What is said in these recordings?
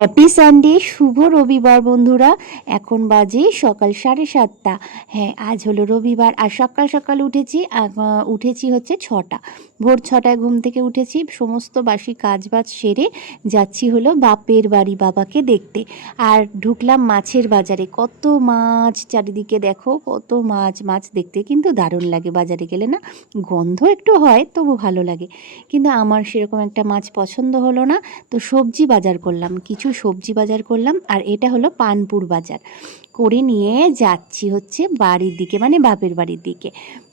Happy Sunday শুভ রবিবার বন্ধুরা। এখন বাজে সকাল সাড়ে সাতটা। হ্যাঁ আজ হলো রবিবার আর সকাল সকাল উঠেছি উঠেছি হচ্ছে ছটা। ভোর ছটায় ঘুম থেকে উঠেছি, সমস্ত বাসি কাজ বাজ সেরে যাচ্ছি হলো বাপের বাড়ি বাবাকে দেখতে। আর ঢুকলাম মাছের বাজারে। কত মাছ চারিদিকে দেখো, কত মাছ মাছ দেখতে কিন্তু দারুণ লাগে বাজারে গেলে না। গন্ধ একটু হয়, তবু ভালো লাগে। কিন্তু আমার সেরকম একটা মাছ পছন্দ হলো না, তো সবজি বাজার করলাম। কিছু সবজি বাজার করলাম আর এটা হলো পানপুর বাজার। করে নিয়ে যাচ্ছি হচ্ছে বাড়ির দিকে মানে বাপের বাড়ির দিকে।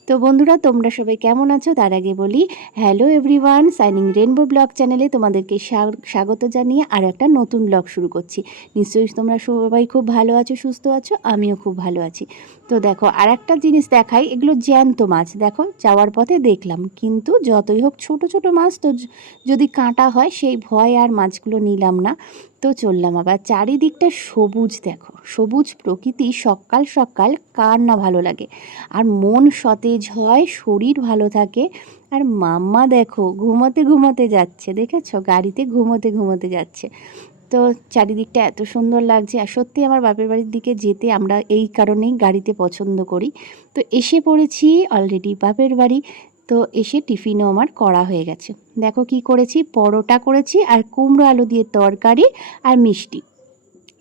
তো বন্ধুরা, তোমরা সবাই কেমন আছো? তার আগে বলি hello everyone shining rainbow blog চ্যানেলে তোমাদেরকে স্বা- স্বাগত জানিয়ে আর একটা নতুন ব্লগ শুরু করছি। নিশ্চয়ই তোমরা সবাই খুব ভালো আছো, সুস্থ আছো? আমিও খুব ভালো আছি। তো দেখো আর একটা জিনিস দেখাই, এগুলো জ্যান্ত মাছ। দেখো, যাওয়ার পথে দেখলাম, কিন্তু যতই হোক ছোট ছোট মাছ তো যদি কাঁটা হয়, সেই ভয় আর মাছগুলো নিলাম না। তো চললাম আবার। চারিদিকটা সবুজ, দেখো। সবুজ প্রকৃতি, সকাল সকাল কার না ভালো লাগে। আর মন সতেজ হয়, শরীর ভালো থাকে। আর মাম্মা দেখো, ঘুমোতে ঘুমোতে যাচ্ছে, দেখেছ? গাড়িতে ঘুমোতে ঘুমোতে যাচ্ছে। তো চারিদিকটা এত সুন্দর লাগছে। আর সত্যি আমার বাপের বাড়ির দিকে যেতে আমরা এই কারণেই গাড়িতে পছন্দ করি। তো এসে পড়েছি অলরেডি বাপের বাড়ি। তো এসে টিফিনও আমার করা হয়ে গেছে। দেখো কি করেছি? পরোটা করেছি আর কুমড়ো আলু দিয়ে তরকারি আর মিষ্টি।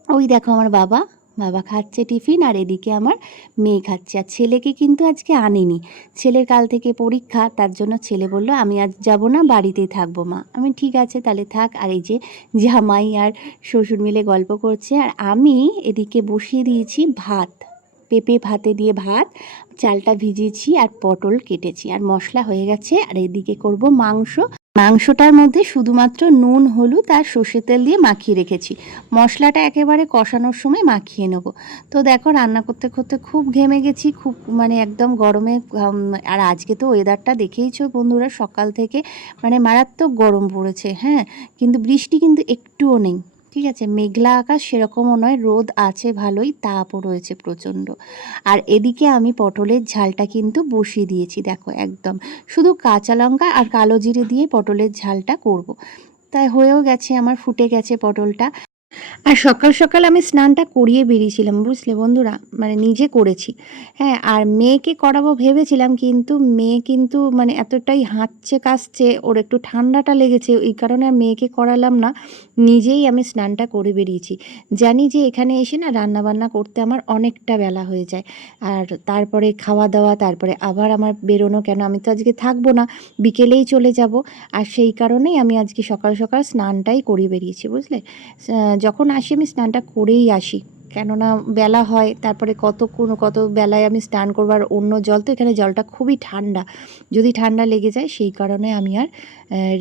ওই দেখো আমার বাবা বাবা খাচ্ছে টিফিন আর এদিকে আমার মেয়ে খাচ্ছে। আর ছেলেকে কিন্তু আজকে আনিনি। ছেলের কাল থেকে পরীক্ষা, তার জন্য ছেলে বলল, আমি আজ যাব না বাড়িতেই থাকব মা। আমি, ঠিক আছে, তাহলে থাক। আর এই যে জামাই আর শ্বশুর মিলে গল্প করছে। আর আমি এদিকে বসিয়ে দিয়েছি ভাত। পেঁপে ভাতে দিয়ে ভাত, চালটা ভিজিয়েছি আর পটল কেটেছি। আর মশলা হয়ে গেছে। আর এদিকে করব মাংস। মাংসটার মধ্যে শুধুমাত্র নুন, হলুদ আর সর্ষে তেল দিয়ে মাখিয়ে রেখেছি। মশলাটা একেবারে কষানোর সময় মাখিয়ে নেব। তো দেখো, রান্না করতে করতে খুব ঘেমে গেছি, খুব মানে একদম গরমে আর আজকে তো ওয়েদারটা দেখেইছ বন্ধুরা, সকাল থেকে মানে মারাত্মক গরম পড়েছে হ্যাঁ? কিন্তু বৃষ্টি কিন্তু একটুও নেই। ঠিক আছে, মেঘলা আকাশ সেরকমও নয়, রোদ আছে ভালোই, তাপও রয়েছে প্রচণ্ড। আর এদিকে আমি পটলের ঝালটা কিন্তু বসিয়ে দিয়েছি, দেখো একদম। শুধু কাঁচা লঙ্কা আর কালো জিরে দিয়ে পটলের ঝালটা করব। তাই হয়েও গেছে, আমার ফুটে গেছে পটলটা। আর সকাল সকাল আমি স্নানটা করিয়ে বেরিয়েছিলাম, বুঝলে বন্ধুরা? মানে নিজে করেছি। হ্যাঁ আর মেয়েকে করাবো ভেবেছিলাম, কিন্তু মেয়ে কিন্তু মানে এতটাই হাঁচছে কাশছে ওর একটু ঠান্ডাটা লেগেছে, এই কারণে আর মেয়েকে করালাম না। নিজেই আমি স্নানটা করে বেরিয়েছি। জানি যে এখানে এসে না রান্না বান্না করতে আমার অনেকটা বেলা হয়ে যায়। আর তারপরে খাওয়া দাওয়া তারপরে আবার আমার বেরোনো, কেন আমি তো আজকে থাকব না, বিকেলেই চলে যাব। আর সেই কারণেই আমি আজকে সকাল সকাল স্নানটাই করে বেরিয়েছি, বুঝলে? যখন আসি আমি স্নানটা করেই আসি। কেননা বেলা হয়, তারপরে কত কোনো কত বেলায় আমি স্নান করব আর অন্য জল তো এখানে জলটা খুবই ঠান্ডা। যদি ঠান্ডা লেগে যায় সেই কারণে আমি আর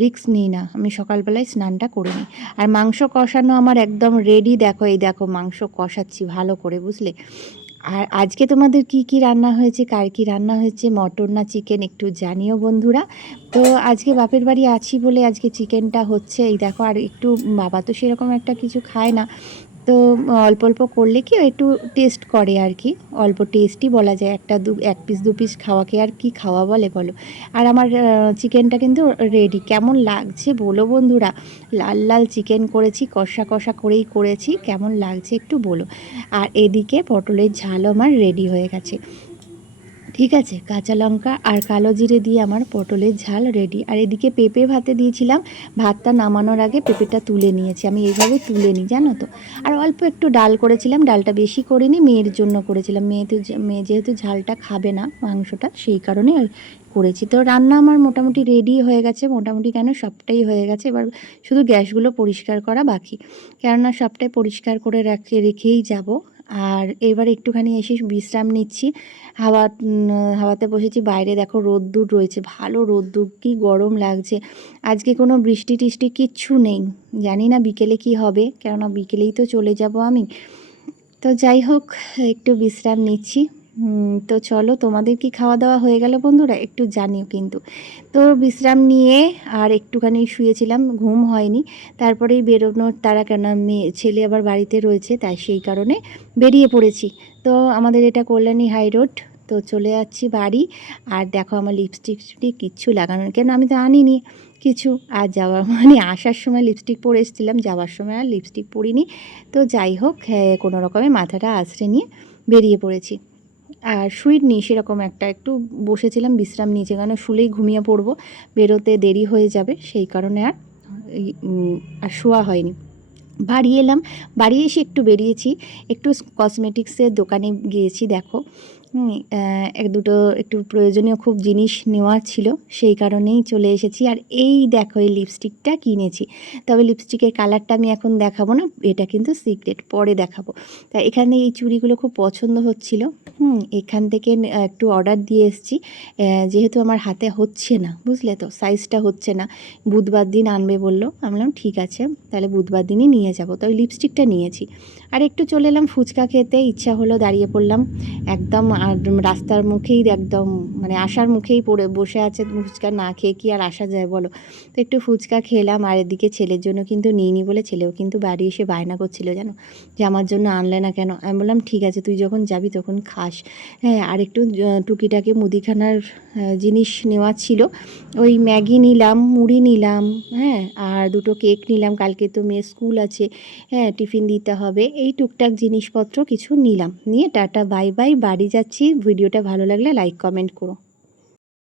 রিক্স নিই না। আমি সকালবেলায় স্নানটা করে নিই। আর মাংস কষানো আমার একদম রেডি দেখো এই দেখো মাংস কষাচ্ছি ভালো করে, বুঝলে? আর আজকে তোমাদের কি কি রান্না হয়েছে, কার কি রান্না হয়েছে মটন না চিকেন একটু জানিও বন্ধুরা। তো আজকে বাপের বাড়ি আছি বলে আজকে চিকেনটা হচ্ছে, এই দেখো, আর একটু বাবা তো সেরকম একটা কিছু খায় না। তো, অল্প অল্প করলে কি একটু টেস্ট করে আর কি। অল্প টেস্টই বলা যায়। একটা দু, এক পিস দু পিস খাওয়াকে আর কি খাওয়া বলে বলো। আর আমার চিকেনটা কিন্তু রেডি কেমন লাগছে বলো বন্ধুরা? লাল লাল চিকেন করেছি, কষা কষা করেই করেছি। কেমন লাগছে একটু বলো। আর এদিকে পটলের ঝাল আমার রেডি হয়ে গেছে। ঠিক আছে, কাঁচা লঙ্কা আর কালো জিরে দিয়ে আমার পটলের ঝাল রেডি আর এদিকে পেঁপে ভাতে দিয়েছিলাম, ভাতটা নামানোর আগে পেঁপেটা তুলে নিয়েছি। আমি এইভাবে তুলে নিই জানো তো। আর অল্প একটু ডাল করেছিলাম, ডালটা বেশি করিনি, মেয়ের জন্য করেছিলাম। মেয়ে তো মেয়ে যেহেতু ঝালটা খাবে না মাংসটা, সেই কারণে করেছি। তো রান্না আমার মোটামুটি রেডি হয়ে গেছে, মোটামুটি কেন সবটাই হয়ে গেছে। এবার শুধু গ্যাসগুলো পরিষ্কার করা বাকি। কেননা সবটাই পরিষ্কার করে রাখে রেখেই যাব। আর এবার একটুখানি এসে বিশ্রাম নিচ্ছি। হাওয়া হাওয়াতে বসেছি। বাইরে দেখো রোদ্দুর রয়েছে। ভালো রোদ্দুর, কি গরম লাগছে। আজকে কোনো বৃষ্টি টিষ্টি কিচ্ছু নেই। জানি না বিকেলে কি হবে, কেননা বিকেলেই তো চলে যাব আমি। তো যাই হোক, একটু বিশ্রাম নিচ্ছি। তো চলো তোমাদের কি খাওয়া দাওয়া হয়ে গেল বন্ধুরা? একটু জানিও কিন্তু। তো বিশ্রাম নিয়ে আর একটুখানি শুয়েছিলাম ঘুম হয়নি। তারপরেই বেরোনোর তারা কেন মেয়ে ছেলে আবার বাড়িতে রয়েছে তাই সেই কারণে বেরিয়ে পড়েছি। তো আমাদের এটা কল্যাণী হাই রোড তো চলে যাচ্ছি বাড়ি। আর দেখো আমার লিপস্টিক কিচ্ছু লাগানো কেন আমি তো আনিনি? কিছু। আর যাওয়ার মানে আসার সময় লিপস্টিক পরে এসেছিলাম যাওয়ার সময় আর লিপস্টিক পরিনি। তো যাই হোক হ্যাঁ, কোনো রকমে মাথাটা আছড়ে নিয়ে বেরিয়ে পড়েছি। আর সুইট নিই, সেরকম একটা। একটু বসেছিলাম, বিশ্রাম নিয়েছি, কেন শুলেই ঘুমিয়ে পড়ব। বেরোতে দেরি হয়ে যাবে, সেই কারণে আর আর শোয়া হয়নি। বাড়ি এলাম, বাড়ি এসে একটু বেরিয়েছি। একটু কসমেটিক্সের দোকানে গিয়েছি, দেখো। এক দুটো একটু প্রয়োজনীয় খুব জিনিস নেওয়ার ছিল, সেই কারণেই চলে এসেছি। আর এই দেখো, এই লিপস্টিকটা কিনেছি। তবে লিপস্টিকের কালারটা আমি এখন দেখাবো না, এটা কিন্তু সিক্রেট, পরে দেখাবো। তা এখানে এই চুড়িগুলো খুব পছন্দ হচ্ছিল। হুম, এখান থেকে একটু অর্ডার দিয়ে এসেছি। যেহেতু আমার হাতে হচ্ছে না, বুঝলে তো, সাইজটা হচ্ছে না। বুধবার দিন আনবে বলল, আমি বললাম, ঠিক আছে, তাহলে বুধবার দিনই নিয়ে যাব। তবে লিপস্টিকটা নিয়েছি। আর একটু চলে এলাম ফুচকা খেতে, ইচ্ছা হলো দাঁড়িয়ে পড়লাম। একদম রাস্তার মুখেই একদম মানে আসার মুখেই পড়ে, বসে আছে ফুচকা না খেয়ে কি আর আসা যায় বলো? তো একটু ফুচকা খেলাম আর এদিকে ছেলের জন্য কিন্তু নিইনি বলে ছেলেও কিন্তু বাড়ি এসে বায়না করছিল জানো? যে আমার জন্য আনলে না কেন? আমি বললাম, ঠিক আছে, তুই যখন যাবি তখন খাস। হ্যাঁ আর একটু টুকিটাকি মুদিখানার জিনিস নেওয়া ছিল। ওই ম্যাগি নিলাম, মুড়ি নিলাম হ্যাঁ আর দুটো কেক নিলাম। কালকে তো মেয়ে স্কুল আছে হ্যাঁ টিফিন দিতে হবে। এই টুকটাক জিনিসপত্র কিছু নিলাম। নিয়ে টাটা, বাই বাই বাড়ি যাচ্ছি। ভিডিওটা ভালো লাগলে লাইক কমেন্ট করো।